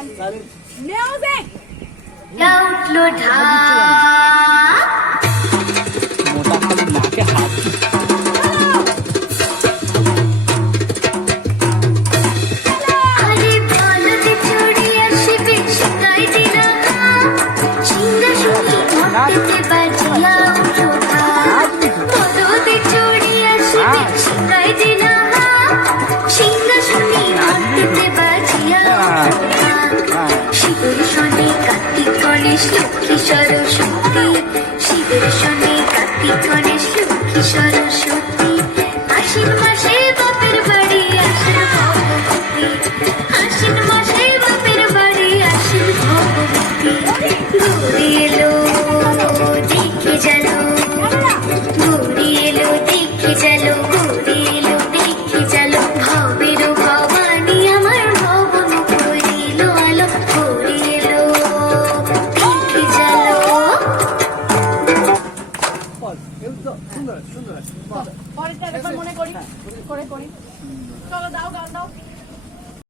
Music! লাউটলো ঢাক মোটা খালি নাকে হাত আরে বলতে চড়ে আসবে শিকাই দিনা সিংহাসনে মর্তেতে বাজিয়া উঠোঠা বলতে চড়ে আসবে শিকাই দিনা সিংহাসনে মর্তেতে বাজিয়া উঠোঠা শিবের শনে কার্তিক গণেশ লক্ষ্মী সরস্বতী শিবের শনে কার্তিক গণেশ লক্ষ্মী সরস্বতী আশ্বিন মাসে বাপের বাড়ি আসেন ভগবতী আশ্বিন মাসে বাপের বাড়ি আসেন ভগবতী গৌরী এলো দেখে জানো গৌরী এলো দেখে জানো গৌরী এলো দেখে জানো ভবের ভবানী আমার ভবন করিল আলো গৌরী এলো দেখে জানো পরেরটা একবার মনে করি করে করি চলো দাও গান দাও